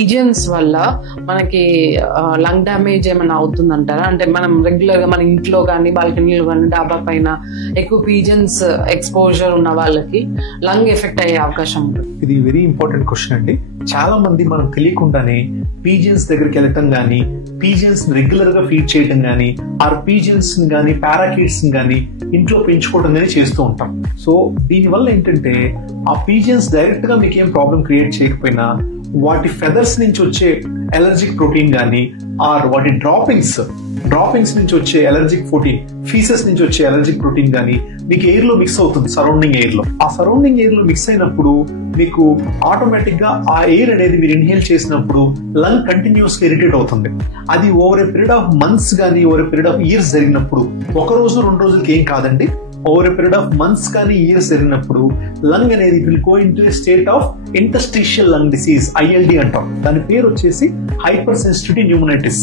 Pigeons వల్ల మనకి lung damage ఏమైనా అవుతుందంటారా? అంటే మనం రెగ్యులర్ గా మన ఇంట్లో కానీ బాల్కనీలో కానీ డాబా పైన ఎక్కువ పీజియన్స్ ఎక్స్పోజర్ ఉన్న వాళ్ళకి లంగ్ ఎఫెక్ట్ అయ్యే అవకాశం ఉంటుంది. ఇది వెరీ ఇంపార్టెంట్ క్వశ్చన్ అండి. చాలా మంది మనం తెలియకుండానే పీజియన్స్ దగ్గరికి వెళ్ళటం గానీ, పీజియన్స్ రెగ్యులర్ గా ఫీడ్ చేయడం గానీ, ఆర్ పీజియన్స్ గానీ పారాకీట్స్ గానీ ఇంట్లో పెంచుకోవడం గానీ చేస్తూ ఉంటాం. సో దీనివల్ల ఏంటంటే ఆ పీజియన్స్ డైరెక్ట్ గా మీకు ఏం ప్రాబ్లం క్రియేట్ చేయకపోయినా వాటి ఫెదర్స్ నుంచి వచ్చే ఎలర్జిక్ ప్రోటీన్ గానీ, ఆర్ వాటి డ్రాపింగ్స్ నుంచి వచ్చే ఎలర్జిక్ ప్రోటీన్, ఫీసెస్ నుంచి వచ్చే ఎలర్జిక్ ప్రోటీన్ గానీ మీకు ఎయిర్ లో మిక్స్ అవుతుంది. సరౌండింగ్ ఎయిర్ లో ఆ సరౌండింగ్ ఎయిర్ లో మిక్స్ అయినప్పుడు మీకు ఆటోమేటిక్ గా ఆ ఎయిర్ అనేది మీరు ఇన్హేల్ చేసినప్పుడు లంగ్ కంటిన్యూస్ గా ఇరిటేట్ అవుతుంది. అది over a period of months గానీ over a period of years జరిగినప్పుడు, ఒక రోజు 2 రోజులకి ఏం కాదండి, over a period of months కానీ ఇయర్స్ జరిగినప్పుడు లంగ్ అనేది will go into a state of interstitial lung disease, ILD అంటాం. దాని పేరు వచ్చేసి హైపర్ సెన్సిటివిటీ న్యూమోనైటిస్,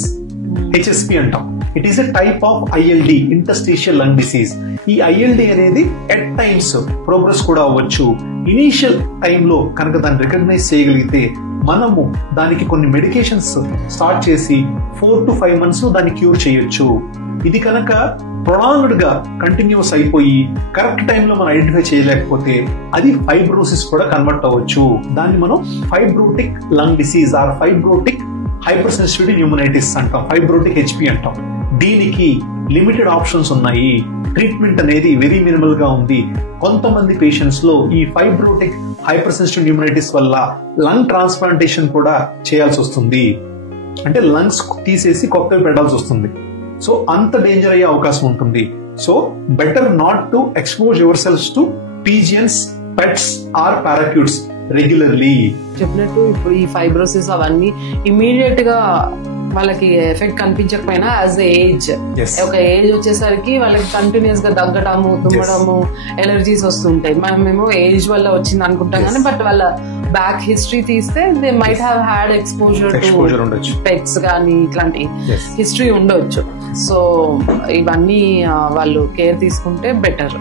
HSP అంటాం. It is a type of ILD, interstitial lung disease. ఈ ILD అనేది ఎట్ టైమ్స్ ప్రోగ్రెస్ కూడా అవ్వచ్చు. ఇనీషియల్ టైంలో కనుక దాన్ని రికగ్నైజ్ చేయగలిగితే మనము దానికి కొన్ని మెడికేషన్స్ స్టార్ట్ చేసి 4 to 5 months లో దాన్ని క్యూర్ చేయొచ్చు. ఇది కనుక ప్రొలాంగ్డ్ గా కంటిన్యూస్ అయిపోయి కరెక్ట్ టైంలో మనం ఐడెంటిఫై చేయలేకపోతే అది ఫైబ్రోసిస్ కూడా కన్వర్ట్ అవ్వచ్చు. దాన్ని మనం fibrotic lung disease are fibrotic hyper sensitivity pneumonitis అంటాం, ఫైబ్రోటిక్ HP అంటాం. దీనికి లిమిటెడ్ ఆప్షన్స్ ఉన్నాయి. ట్రీట్మెంట్ అనేది వెరీ మినిమల్ గా ఉంది. కొంతమంది పేషెంట్స్ లో ఈ ఫైబ్రోటిక్ హైపర్ సెన్సిటివ్ న్యూమోనైటిస్ వల్ల లంగ్ ట్రాన్స్ప్లాంటేషన్ కూడా చేయాల్సి వస్తుంది. అంటే లంగ్స్ తీసేసి కొత్తవి పెట్టాల్సి వస్తుంది. సో అంత డేంజర్ అయ్యే అవకాశం ఉంటుంది. So better not to expose your selfs to pigeons, pets or parakeets regularly. చెప్పినట్టు ఇప్పుడు ఈ ఫైబ్రోసిస్ అవన్నీ ఇమీడియట్ గా వాళ్ళకి ఎఫెక్ట్ కనిపించకపోయినా యాజ్ ఏజ్, ఒక ఏజ్ వచ్చేసరికి వాళ్ళకి కంటిన్యూస్ గా దగ్గడము, తుమ్మడము, ఎలర్జీస్ వస్తుంటాయి. మనమేమో ఏజ్ వల్ల వచ్చింది అనుకుంటాం కానీ బట్ వాళ్ళ బ్యాక్ హిస్టరీ తీస్తే they might have had exposure to pets కానీ ఇట్లాంటి హిస్టరీ ఉండొచ్చు. సో ఇవన్నీ వాళ్ళు కేర్ తీసుకుంటే బెటర్.